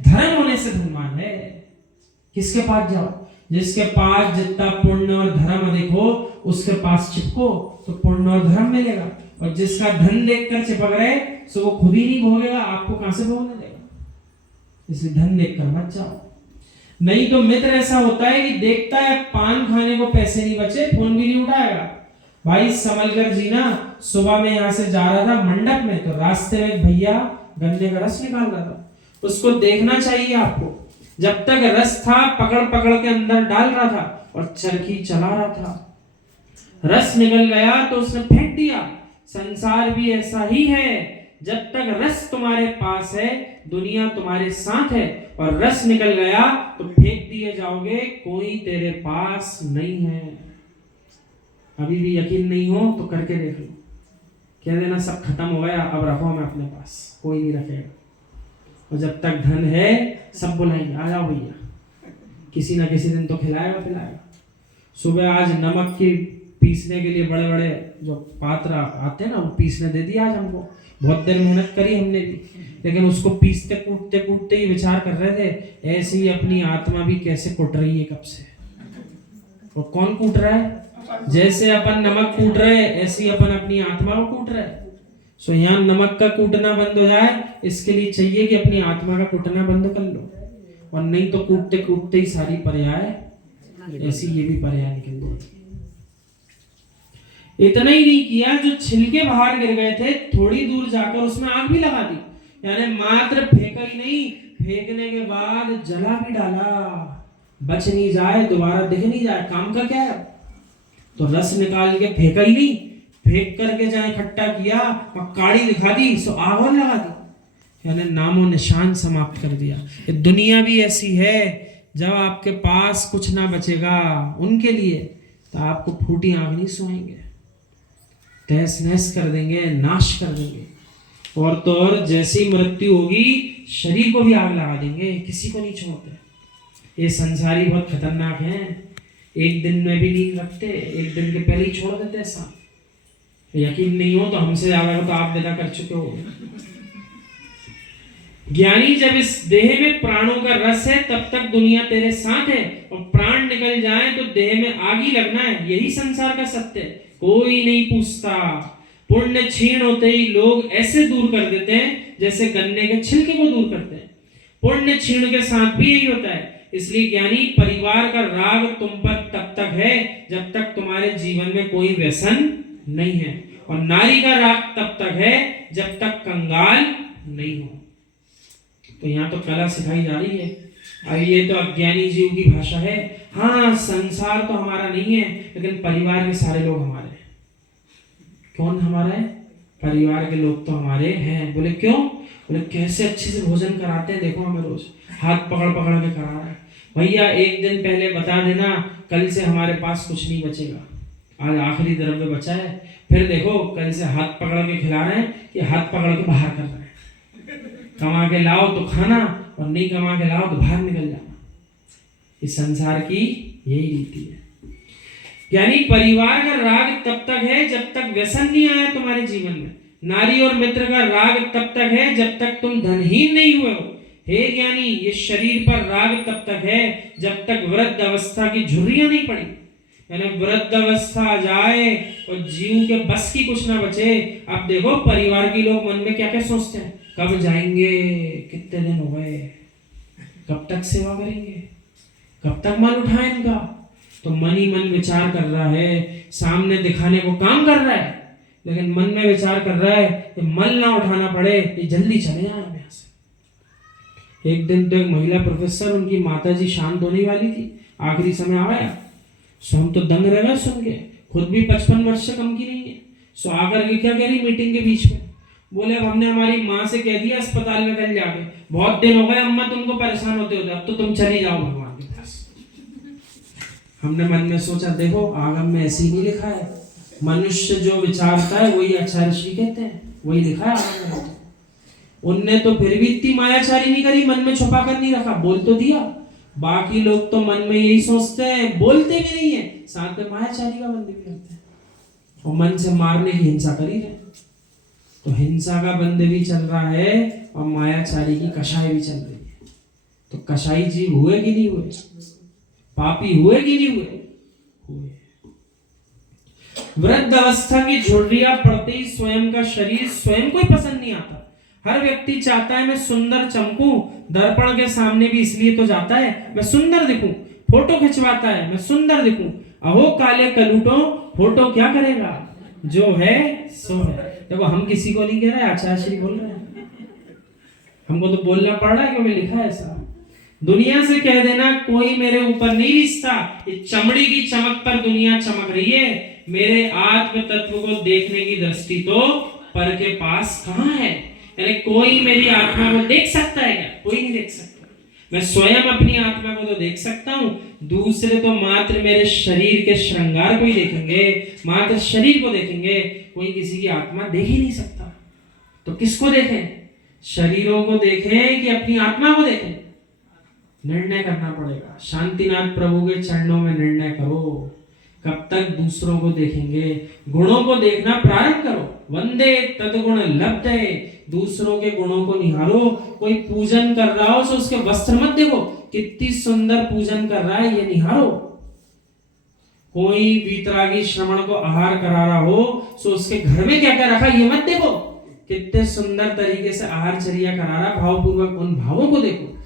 धर्म होने से धनवान है। किसके पास जाओ? जिसके पास जितना पुण्य और धर्म अधिक हो उसके पास चिपको तो पुण्य और धर्म मिलेगा, और जिसका धन देखकर चिपक रहे सो वो खुद ही नहीं भोगेगा, आपको कहां से भोगने देगा। इसलिए धन देखकर मत जाओ। नहीं तो मित्र ऐसा होता है कि देखता है पान खाने को पैसे नहीं बचे, फोन भी नहीं उठाएगा। भाई समलकर जी ना सुबह में यहाँ से जा रहा था मंडप में, तो रास्ते में एक भैया गन्ने का रस निकाल रहा था। उसको देखना चाहिए आपको, जब तक रस था पकड़ पकड़ के अंदर डाल रहा था और चरखी चला रहा था। रस निकल गया तो उसने फेंक दिया। संसार भी ऐसा ही है, जब तक रस तुम्हारे पास है दुनिया तुम्हारे साथ है, और रस निकल गया तो फेंक दिए जाओगे, कोई तेरे पास नहीं है। अभी भी यकीन नहीं हो तो करके देख लो, कह देना सब खत्म हो गया, अब रखो मैं अपने पास, कोई नहीं रखेगा। और जब तक धन है सब बुलाएंगे, आ जाओ भैया, किसी ना किसी दिन तो खिलाएगा पिलाएगा। सुबह आज नमक की पीसने के लिए बड़े बड़े जो पात्र आते हैं ना, वो पीसने दे दिया आज हमको। बहुत देर मेहनत करी हमने भी, लेकिन उसको पीसते कूटते ही विचार कर रहे थे ऐसे ही अपनी आत्मा भी कैसे कुट रही है कब से। और कौन कूट रहा है? जैसे अपन नमक कूट रहे ऐसे ही अपन अपनी आत्मा को कूट रहे। सो यहाँ नमक का कूटना बंद हो जाए, इसके लिए चाहिए कि अपनी आत्मा का कूटना बंद कर लो, और नहीं तो कूटते कूटते ही सारी पर्याय ऐसी ये भी पर्याय निकल जाएगी। इतना ही नहीं किया, जो छिलके बाहर गिर गए थे थोड़ी दूर जाकर उसमें आग भी लगा दी, यानी मात्र फेंका ही नहीं, फेंकने के बाद जला भी डाला। बच नहीं जाए, दोबारा दिख नहीं जाए, काम का क्या है। तो रस निकाल के फेंका ही नहीं, फेंक करके जाए इकट्ठा किया और काड़ी दिखा दी, सो आग और लगा दी, यानी नामो निशान समाप्त कर दिया। ये दुनिया भी ऐसी है, जब आपके पास कुछ ना बचेगा उनके लिए तो आपको फूटी आंख नहीं सोएंगे, तहस नहस कर देंगे, नाश कर देंगे। और तो और जैसी मृत्यु होगी शरीर को भी आग लगा देंगे, किसी को नहीं छोड़ते। ये संसारी बहुत खतरनाक हैं, एक दिन में भी नहीं रखते, एक दिन के पहले ही छोड़ देते ऐसा। यकीन नहीं हो तो हमसे ज्यादा तो आप विदा कर चुके हो। ज्ञानी जब इस देह में प्राणों का रस है तब तक दुनिया तेरे साथ है, और प्राण निकल जाए तो देह में आग ही लगना है। यही संसार का सत्य है, कोई नहीं पूछता। पुण्य क्षीण होते ही लोग ऐसे दूर कर देते हैं जैसे गन्ने के छिलके को दूर करते हैं। पुण्य क्षीण के साथ भी यही होता है। इसलिए ज्ञानी, परिवार का राग तुम पर तब तक है जब तक तुम्हारे जीवन में कोई व्यसन नहीं है, और नारी का राग तब तक है जब तक कंगाल नहीं हो। तो यहाँ तो कला सिखाई जा रही है। अब ये तो अज्ञानी जीव की भाषा है। हाँ, संसार तो हमारा नहीं है, लेकिन परिवार के सारे लोग हमारे हैं। कौन हमारा है? परिवार के लोग तो हमारे हैं। बोले क्यों? बोले कैसे अच्छे से भोजन कराते हैं, देखो हमें रोज हाथ पकड़ पकड़ के करा रहे हैं। भैया एक दिन पहले बता देना, कल से हमारे पास कुछ नहीं बचेगा, आज आखिरी द्रव्य बचा है। फिर देखो कल से हाथ पकड़ के खिला रहे हैं कि हाथ पकड़ के बाहर कर रहे हैं। कमा के लाओ तो खाना, और नहीं कमा के लाओ तो बाहर निकल जाना। इस संसार की यही रीति है। यानी परिवार का राग तब तक है जब तक व्यसन नहीं आया तुम्हारे जीवन में। नारी और मित्र का राग तब तक है जब तक तुम धनहीन नहीं हुए हो। हे ज्ञानी, ये शरीर पर राग तब तक है जब तक वृद्ध अवस्था की झुर्रियां नहीं पड़ी। यानी वृद्ध अवस्था आ जाए और जीव के बस की कुछ ना बचे। अब देखो परिवार के लोग मन में क्या क्या सोचते हैं, कब जाएंगे, कितने दिन हो गए, कब तक सेवा करेंगे, कब तक मन उठाए इनका। तो मन ही मन विचार कर रहा है, सामने दिखाने को काम कर रहा है, लेकिन मन में विचार कर रहा है कि मल ना उठाना पड़े, ये जल्दी चले जाए यहाँ से। एक दिन तो एक महिला प्रोफेसर, उनकी माताजी शांत होने वाली थी, आखिरी समय आ गया। सो हम तो दंग रह गए सुन के, खुद भी 55 वर्ष से कम की नहीं है। सो आकर के क्या कह रही मीटिंग के बीच में, बोले अब हमने हमारी माँ से कह दिया अस्पताल में कल जाके, बहुत दिन हो गए अम्मा तुमको परेशान होते होते, अब तो तुम चली जाओ भगवान के पास। हमने मन में सोचा देखो आगम में ऐसे ही नहीं लिखा है, मनुष्य जो विचारता है वही आचार्य कहते हैं, वही लिखा है आगम में। उनने तो फिर भी इतनी मायाचारी नहीं करी, मन में छुपा कर नहीं रखा, बोल तो दिया। बाकी लोग तो मन में यही सोचते हैं, बोलते भी नहीं है, साथ में मायाचारी का बंद भी करते हैं, और मन से मारने की हिंसा कर ही रहे। तो हिंसा का बंद भी चल रहा है और मायाचारी की कषाय भी चल रही है। तो कसाई जीव हुए कि नहीं हुए, पापी हुए कि नहीं हुए, हुए। वृद्ध अवस्था की झुर्रियां पड़ते ही स्वयं का शरीर स्वयं को ही पसंद नहीं आता। हर व्यक्ति चाहता है मैं सुंदर चमकूं, दर्पण के सामने भी इसलिए तो जाता है मैं सुंदर दिखूं, फोटो खिंचवाता है मैं सुंदर दिखूं। अहो काले कलूटो, फोटो क्या करेगा, जो है सो है। देखो हम किसी को नहीं कह रहे, आचार्य श्री बोल रहे हैं, हमको तो बोलना पड़ रहा है क्योंकि लिखा है ऐसा। दुनिया से कह देना कोई मेरे ऊपर नहीं रिश्ता, ये चमड़ी की चमक पर दुनिया चमक रही है, मेरे आत्म तत्व को देखने की दृष्टि तो पर के पास कहां है। यानी कोई मेरी आत्मा को देख सकता है क्या, कोई नहीं देख सकता। मैं स्वयं अपनी आत्मा को तो देख सकता हूं, दूसरे तो मात्र मेरे शरीर के श्रृंगार को ही देखेंगे, मात्र शरीर को देखेंगे, कोई किसी की आत्मा देख ही नहीं सकता। तो किसको देखें, शरीरों को देखें कि अपनी आत्मा को देखें, निर्णय करना पड़ेगा। शांतिनाथ प्रभु के चरणों में निर्णय करो, कब तक दूसरों को देखेंगे, गुणों को देखना प्रारंभ करो। वंदे तद्गुण लब्धे, दूसरों के गुणों को निहारो। कोई पूजन कर रहा हो तो उसके वस्त्र मत देखो, कितनी सुंदर पूजन कर रहा है ये निहारो। कोई वीतरागी श्रमण को आहार करा रहा हो तो उसके घर में क्या क्या रखा ये मत देखो, कितने सुंदर तरीके से आहार चर्या करा रहा, भावपूर्वक उन भावों को देखो।